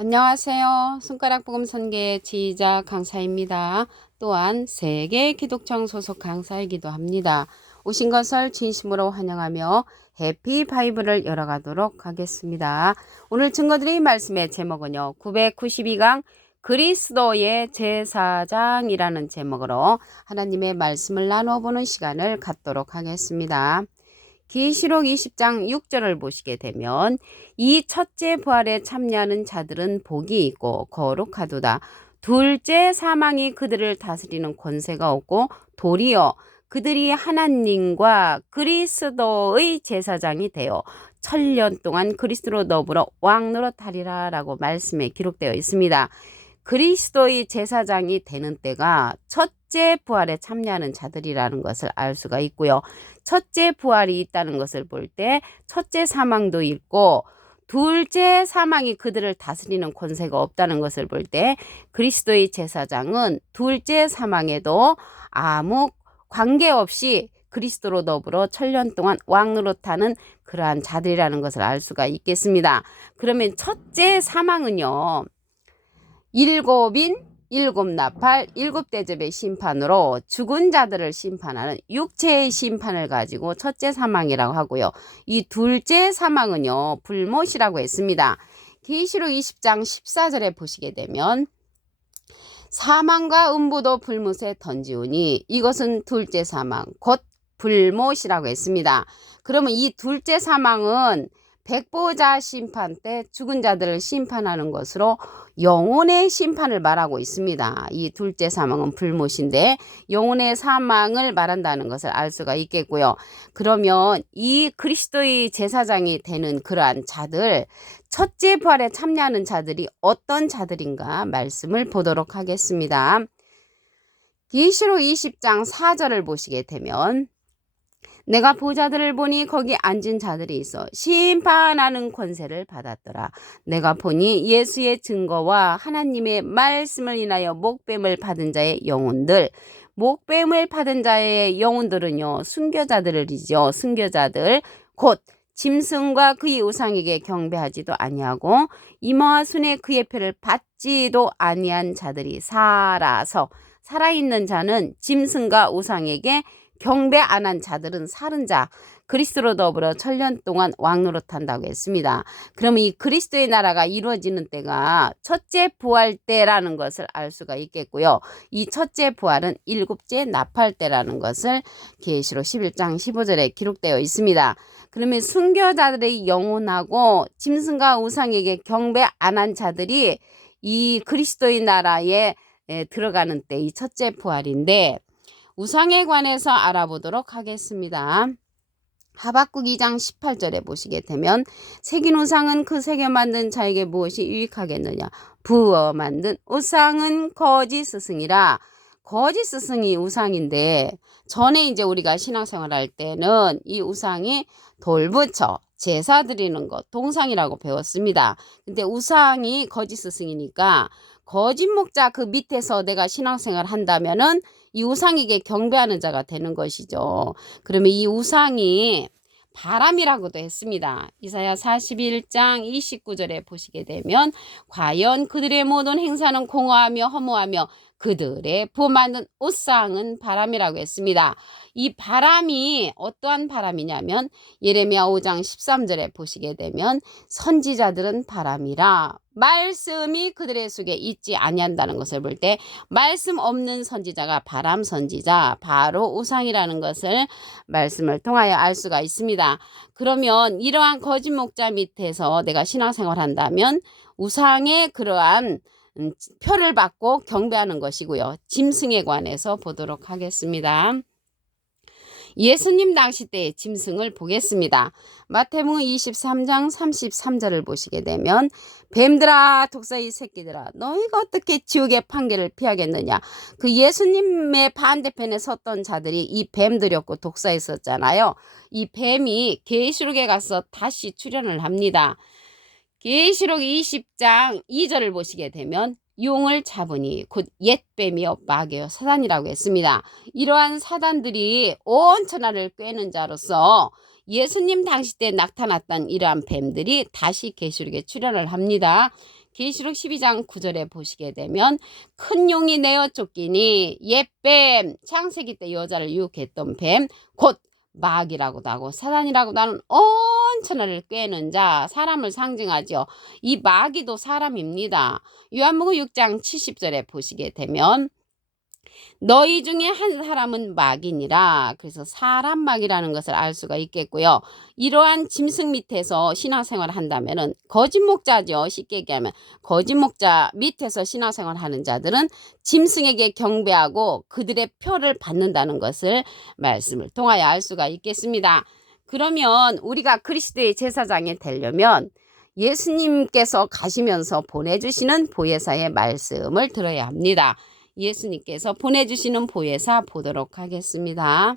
안녕하세요. 손가락 복음 선교의 지휘자 강사입니다. 또한 세계 기독청 소속 강사이기도 합니다. 오신 것을 진심으로 환영하며 해피 바이블을 열어가도록 하겠습니다. 오늘 증거드릴 말씀의 제목은요. 992강 그리스도의 제사장이라는 제목으로 하나님의 말씀을 나눠보는 시간을 갖도록 하겠습니다. 계시록 20장 6절을 보시게 되면 이 첫째 부활에 참여하는 자들은 복이 있고 거룩하도다. 둘째 사망이 그들을 다스리는 권세가 없고 도리어 그들이 하나님과 그리스도의 제사장이 되어 천년 동안 그리스도로 더불어 왕 노릇하리라 라고 말씀에 기록되어 있습니다. 그리스도의 제사장이 되는 때가 첫째 부활에 참여하는 자들이라는 것을 알 수가 있고요. 첫째 부활이 있다는 것을 볼 때 첫째 사망도 있고 둘째 사망이 그들을 다스리는 권세가 없다는 것을 볼 때 그리스도의 제사장은 둘째 사망에도 아무 관계없이 그리스도로 더불어 천년 동안 왕 노릇하는 그러한 자들이라는 것을 알 수가 있겠습니다. 그러면 첫째 사망은요. 일곱 나팔, 일곱 대접의 심판으로 죽은 자들을 심판하는 육체의 심판을 가지고 첫째 사망이라고 하고요. 이 둘째 사망은요. 불못이라고 했습니다. 계시록 20장 14절에 보시게 되면 사망과 음부도 불못에 던지우니 이것은 둘째 사망 곧 불못이라고 했습니다. 그러면 이 둘째 사망은 백보자 심판 때 죽은 자들을 심판하는 것으로 영혼의 심판을 말하고 있습니다. 이 둘째 사망은 불못인데 영혼의 사망을 말한다는 것을 알 수가 있겠고요. 그러면 이 그리스도의 제사장이 되는 그러한 자들, 첫째 부활에 참여하는 자들이 어떤 자들인가 말씀을 보도록 하겠습니다. 계시록 20장 4절을 보시게 되면 내가 보자들을 보니 거기 앉은 자들이 있어 심판하는 권세를 받았더라. 내가 보니 예수의 증거와 하나님의 말씀을 인하여 목뱀을 받은 자의 영혼들, 목뱀을 받은 자의 영혼들은요 순교자들이죠. 순교자들 곧 짐승과 그의 우상에게 경배하지도 아니하고 이마와 손에 그의 표를 받지도 아니한 자들이 살아서 살아있는 자는 짐승과 우상에게 경배 안 한 자들은 살은 자 그리스도로 더불어 천년 동안 왕 노릇한다고 했습니다. 그러면 이 그리스도의 나라가 이루어지는 때가 첫째 부활 때라는 것을 알 수가 있겠고요. 이 첫째 부활은 일곱째 나팔 때라는 것을 계시록 11장 15절에 기록되어 있습니다. 그러면 순교자들의 영혼하고 짐승과 우상에게 경배 안 한 자들이 이 그리스도의 나라에 들어가는 때 이 첫째 부활인데 우상에 관해서 알아보도록 하겠습니다. 하박국 2장 18절에 보시게 되면 새긴 우상은 그 새겨 만든 자에게 무엇이 유익하겠느냐. 부어 만든 우상은 거짓 스승이라. 거짓 스승이 우상인데 전에 이제 우리가 신앙생활 할 때는 이 우상이 돌부처 제사 드리는 것 동상이라고 배웠습니다. 근데 우상이 거짓 스승이니까 거짓 목자 그 밑에서 내가 신앙생활 한다면은 이 우상에게 경배하는 자가 되는 것이죠. 그러면 이 우상이 바람이라고도 했습니다. 이사야 41장 29절에 보시게 되면 과연 그들의 모든 행사는 공허하며 허무하며 그들의 부만든 우상은 바람이라고 했습니다. 이 바람이 어떠한 바람이냐면 예레미야 5장 13절에 보시게 되면 선지자들은 바람이라 말씀이 그들의 속에 있지 아니한다는 것을 볼 때 말씀 없는 선지자가 바람 선지자 바로 우상이라는 것을 말씀을 통하여 알 수가 있습니다. 그러면 이러한 거짓 목자 밑에서 내가 신앙생활 한다면 우상의 그러한 표를 받고 경배하는 것이고요. 짐승에 관해서 보도록 하겠습니다. 예수님 당시 때의 짐승을 보겠습니다. 마태복음 23장 33절을 보시게 되면 뱀들아 독사의 새끼들아 너희가 어떻게 지옥의 판결을 피하겠느냐. 그 예수님의 반대편에 섰던 자들이 이 뱀들이었고 독사였었잖아요. 이 뱀이 계시록에 가서 다시 출현을 합니다. 계시록 20장 2절을 보시게 되면 용을 잡으니 곧 옛뱀이요 마귀요 사단이라고 했습니다. 이러한 사단들이 온 천하를 꿰는 자로서 예수님 당시 때 나타났던 이러한 뱀들이 다시 계시록에 출현을 합니다. 계시록 12장 9절에 보시게 되면 큰 용이 내어 쫓기니 옛뱀, 창세기 때 여자를 유혹했던 뱀, 곧 마귀라고도 하고 사단이라고도 하는 온 천하를 꿰는 자, 사람을 상징하죠. 이 마귀도 사람입니다. 요한복음 6장 70절에 보시게 되면 너희 중에 한 사람은 마귀니라. 그래서 사람 마귀라는 것을 알 수가 있겠고요. 이러한 짐승 밑에서 신앙생활을 한다면은 거짓 목자죠. 쉽게 얘기하면 거짓 목자 밑에서 신앙생활을 하는 자들은 짐승에게 경배하고 그들의 표를 받는다는 것을 말씀을 통하여 알 수가 있겠습니다. 그러면 우리가 그리스도의 제사장이 되려면 예수님께서 가시면서 보내주시는 보혜사의 말씀을 들어야 합니다. 예수님께서 보내주시는 보혜사 보도록 하겠습니다.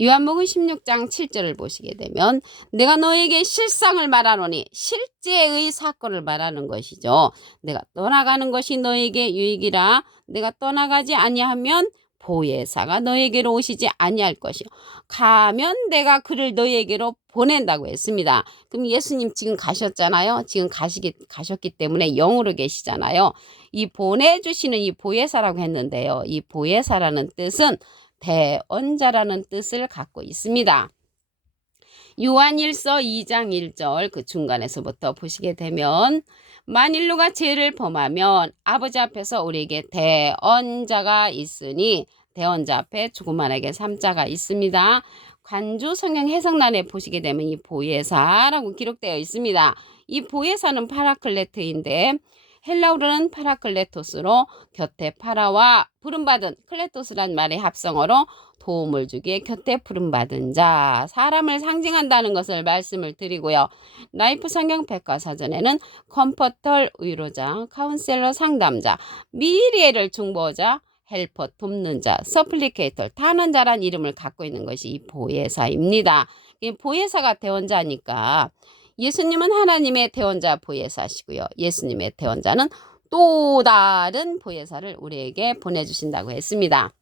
요한복음 16장 7절을 보시게 되면 내가 너에게 실상을 말하노니 실제의 사건을 말하는 것이죠. 내가 떠나가는 것이 너에게 유익이라. 내가 떠나가지 아니하면 보혜사가 너에게로 오시지 아니할 것이요 가면 내가 그를 너에게로 보낸다고 했습니다. 그럼 예수님 지금 가셨잖아요. 지금 가셨기 때문에 영으로 계시잖아요. 이 보내주시는 이 보혜사라고 했는데요. 이 보혜사라는 뜻은 대언자라는 뜻을 갖고 있습니다. 요한일서 2장 1절 그 중간에서부터 보시게 되면 만일 누가 죄를 범하면 아버지 앞에서 우리에게 대언자가 있으니 대언자 앞에 조그만하게 3자가 있습니다. 관주 성경 해석란에 보시게 되면 이 보혜사라고 기록되어 있습니다. 이 보혜사는 파라클레트인데 헬라어로는 파라클레토스로 곁에 파라와 부름받은 클레토스란 말의 합성어로 도움을 주기에 곁에 부름받은 자, 사람을 상징한다는 것을 말씀을 드리고요. 라이프 성경 백과사전에는 컴포터 위로자, 카운셀러 상담자, 미래를 중보자, 헬퍼 돕는 자, 서플리케이터 타는 자란 이름을 갖고 있는 것이 이 보혜사입니다. 이 보혜사가 대언자니까 예수님은 하나님의 대언자 보혜사시고요. 예수님의 대언자는 또 다른 보혜사를 우리에게 보내주신다고 했습니다.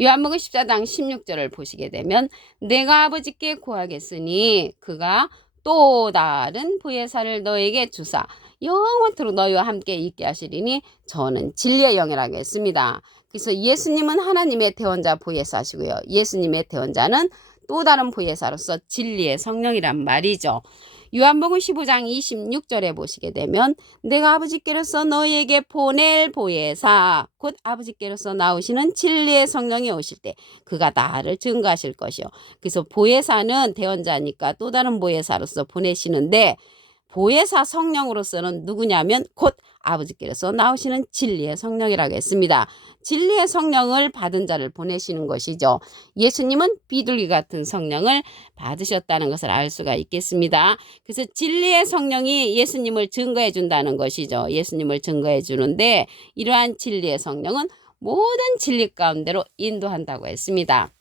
요한복음 14장 16절을 보시게 되면 내가 아버지께 구하겠으니 그가 또 다른 보혜사를 너에게 주사 영원토록 너희와 함께 있게 하시리니 저는 진리의 영이라고 했습니다. 그래서 예수님은 하나님의 대언자 보혜사시고요. 예수님의 대언자는 또 다른 보혜사로서 진리의 성령이란 말이죠. 요한복음 15장 26절에 보시게 되면 내가 아버지께로서 너희에게 보낼 보혜사 곧 아버지께로서 나오시는 진리의 성령이 오실 때 그가 나를 증거하실 것이요. 그래서 보혜사는 대언자니까 또 다른 보혜사로서 보내시는데 보혜사 성령으로서는 누구냐면 곧 아버지께서 나오시는 진리의 성령이라고 했습니다. 진리의 성령을 받은 자를 보내시는 것이죠. 예수님은 비둘기 같은 성령을 받으셨다는 것을 알 수가 있겠습니다. 그래서 진리의 성령이 예수님을 증거해 준다는 것이죠. 예수님을 증거해 주는데 이러한 진리의 성령은 모든 진리 가운데로 인도한다고 했습니다.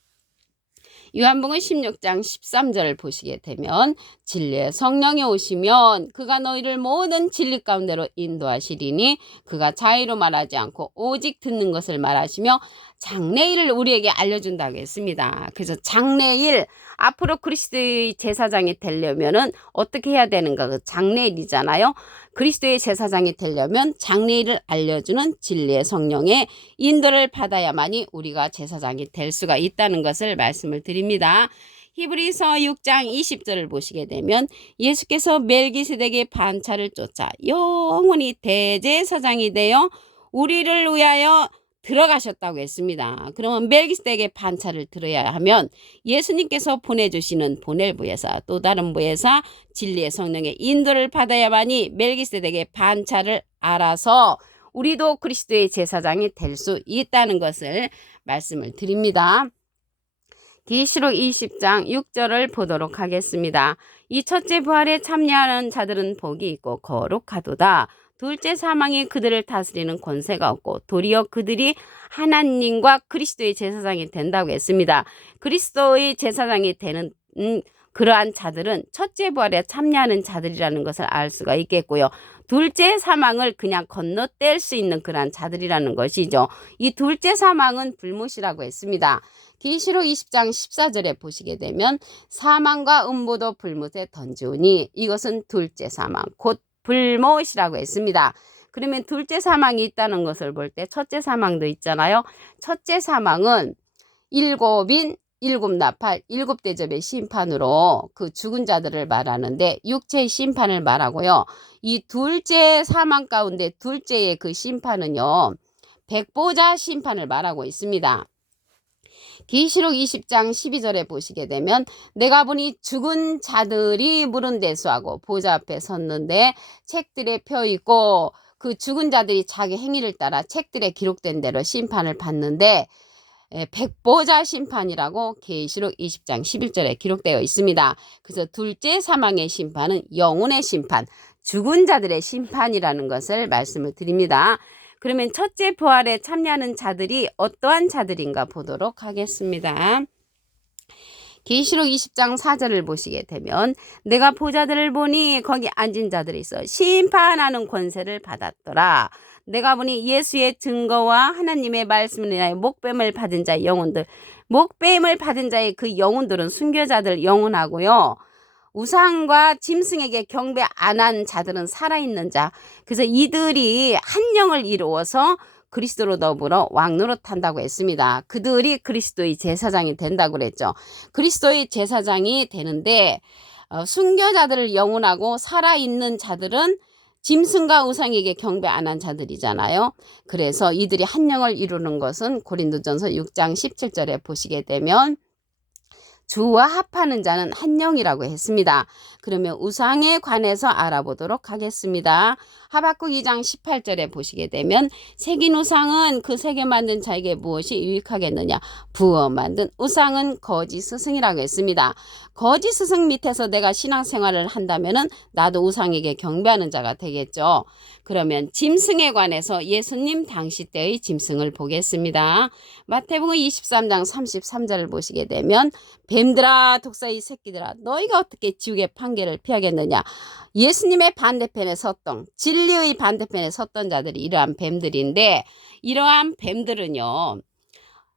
요한복음 16장 13절을 보시게 되면 진리의 성령이 오시면 그가 너희를 모든 진리 가운데로 인도하시리니 그가 자의로 말하지 않고 오직 듣는 것을 말하시며 장래일을 우리에게 알려준다고 했습니다. 그래서 장래일 앞으로 그리스도의 제사장이 되려면은 어떻게 해야 되는가? 그 장래일이잖아요. 그리스도의 제사장이 되려면 장래일을 알려주는 진리의 성령의 인도를 받아야만이 우리가 제사장이 될 수가 있다는 것을 말씀을 드립니다. 히브리서 6장 20절을 보시게 되면 예수께서 멜기세덱의 반차를 쫓아 영원히 대제사장이 되어 우리를 위하여 들어가셨다고 했습니다. 그러면 멜기세덱의 반차를 들어야 하면 예수님께서 보내주시는 보낼 보혜사 또 다른 보혜사 진리의 성령의 인도를 받아야만이 멜기세덱의 반차를 알아서 우리도 그리스도의 제사장이 될 수 있다는 것을 말씀을 드립니다. 계시록 20장 6절을 보도록 하겠습니다. 이 첫째 부활에 참여하는 자들은 복이 있고 거룩하도다. 둘째 사망이 그들을 다스리는 권세가 없고 도리어 그들이 하나님과 그리스도의 제사장이 된다고 했습니다. 그리스도의 제사장이 되는 그러한 자들은 첫째 부활에 참여하는 자들이라는 것을 알 수가 있겠고요. 둘째 사망을 그냥 건너뛸 수 있는 그러한 자들이라는 것이죠. 이 둘째 사망은 불못이라고 했습니다. 계시록 20장 14절에 보시게 되면 사망과 음부도 불못에 던지우니 이것은 둘째 사망 곧 불못이라고 했습니다. 그러면 둘째 사망이 있다는 것을 볼 때 첫째 사망도 있잖아요. 첫째 사망은 일곱 나팔, 일곱 대접의 심판으로 그 죽은 자들을 말하는데 육체의 심판을 말하고요. 이 둘째 사망 가운데 둘째의 그 심판은요. 백보자 심판을 말하고 있습니다. 계시록 20장 12절에 보시게 되면 내가 보니 죽은 자들이 물은 대수하고 보좌 앞에 섰는데 책들에 펴있고 그 죽은 자들이 자기 행위를 따라 책들에 기록된 대로 심판을 받는데 백보자 심판이라고 계시록 20장 11절에 기록되어 있습니다. 그래서 둘째 사망의 심판은 영혼의 심판, 죽은 자들의 심판이라는 것을 말씀을 드립니다. 그러면 첫째 부활에 참여하는 자들이 어떠한 자들인가 보도록 하겠습니다. 계시록 20장 4절을 보시게 되면 내가 보좌들을 보니 거기 앉은 자들이 있어 심판하는 권세를 받았더라. 내가 보니 예수의 증거와 하나님의 말씀을 인하여 목뱀을 받은 자의 영혼들, 목뱀을 받은 자의 그 영혼들은 순교자들 영혼하고요. 우상과 짐승에게 경배 안 한 자들은 살아있는 자. 그래서 이들이 한 영을 이루어서 그리스도로 더불어 왕노릇한다고 했습니다. 그들이 그리스도의 제사장이 된다고 그랬죠. 그리스도의 제사장이 되는데 순교자들을 영원하고 살아있는 자들은 짐승과 우상에게 경배 안 한 자들이잖아요. 그래서 이들이 한 영을 이루는 것은 고린도전서 6장 17절에 보시게 되면 주와 합하는 자는 한 영이라고 했습니다. 그러면 우상에 관해서 알아보도록 하겠습니다. 하박국 2장 18절에 보시게 되면 새긴 우상은 그 새겨 만든 자에게 무엇이 유익하겠느냐. 부어 만든 우상은 거짓 스승이라고 했습니다. 거짓 스승 밑에서 내가 신앙생활을 한다면 나도 우상에게 경배하는 자가 되겠죠. 그러면 짐승에 관해서 예수님 당시 때의 짐승을 보겠습니다. 마태복음 23장 33절을 보시게 되면 뱀들아 독사의 새끼들아 너희가 어떻게 지옥의 판결을 피하겠느냐. 예수님의 반대편에 섰던 진리의 반대편에 섰던 자들이 이러한 뱀들인데 이러한 뱀들은요.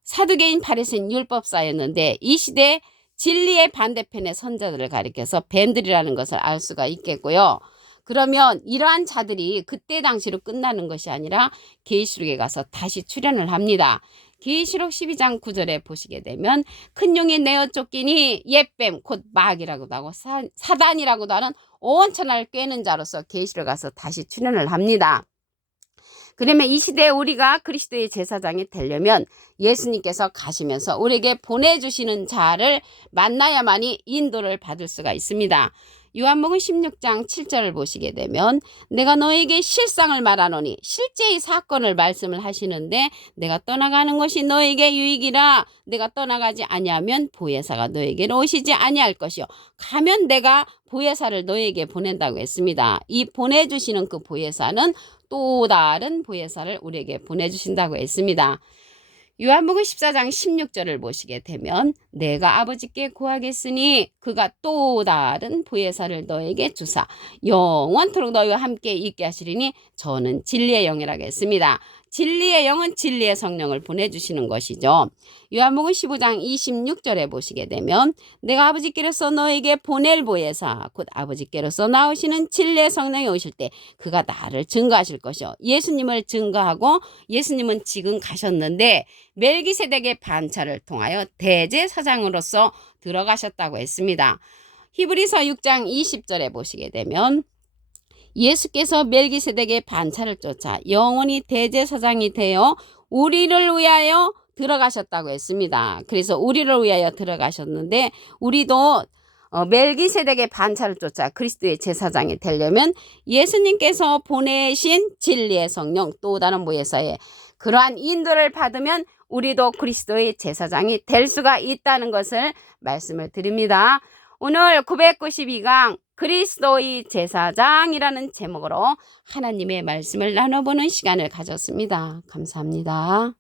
사두개인 바리새인 율법사였는데 이 시대 진리의 반대편의 선자들을 가리켜서 뱀들이라는 것을 알 수가 있겠고요. 그러면 이러한 자들이 그때 당시로 끝나는 것이 아니라 계시록에 가서 다시 출현을 합니다. 계시록 12장 9절에 보시게 되면 큰 용이 내어 쫓기니 옛뱀 곧 마귀라고도 하고 사단이라고도 하는 온 천하를 꿰는 자로서 계시록에 가서 다시 출현을 합니다. 그러면 이 시대에 우리가 그리스도의 제사장이 되려면 예수님께서 가시면서 우리에게 보내주시는 자를 만나야만이 인도를 받을 수가 있습니다. 요한복음 16장 7절을 보시게 되면 내가 너에게 실상을 말하노니 실제의 사건을 말씀을 하시는데 내가 떠나가는 것이 너에게 유익이라. 내가 떠나가지 아니하면 보혜사가 너에게로 오시지 아니할 것이요 가면 내가 보혜사를 너에게 보낸다고 했습니다. 이 보내주시는 그 보혜사는 또 다른 보혜사를 우리에게 보내주신다고 했습니다. 요한복음 14장 16절을 보시게 되면 내가 아버지께 구하겠으니 그가 또 다른 보혜사를 너에게 주사 영원토록 너희와 함께 있게 하시리니 저는 진리의 영이라고 했습니다. 진리의 영은 진리의 성령을 보내주시는 것이죠. 요한복음 15장 26절에 보시게 되면 내가 아버지께로서 너에게 보낼 보혜사 곧 아버지께로서 나오시는 진리의 성령이 오실 때 그가 나를 증거하실 것이요. 예수님을 증거하고 예수님은 지금 가셨는데 멜기세덱의 반차를 통하여 대제사장으로서 들어가셨다고 했습니다. 히브리서 6장 20절에 보시게 되면 예수께서 멜기세덱의 반차를 쫓아 영원히 대제사장이 되어 우리를 위하여 들어가셨다고 했습니다. 그래서 우리를 위하여 들어가셨는데 우리도 멜기세덱의 반차를 쫓아 그리스도의 제사장이 되려면 예수님께서 보내신 진리의 성령 또 다른 보혜사의 그러한 인도를 받으면 우리도 그리스도의 제사장이 될 수가 있다는 것을 말씀을 드립니다. 오늘 992강 그리스도의 제사장이라는 제목으로 하나님의 말씀을 나눠보는 시간을 가졌습니다. 감사합니다.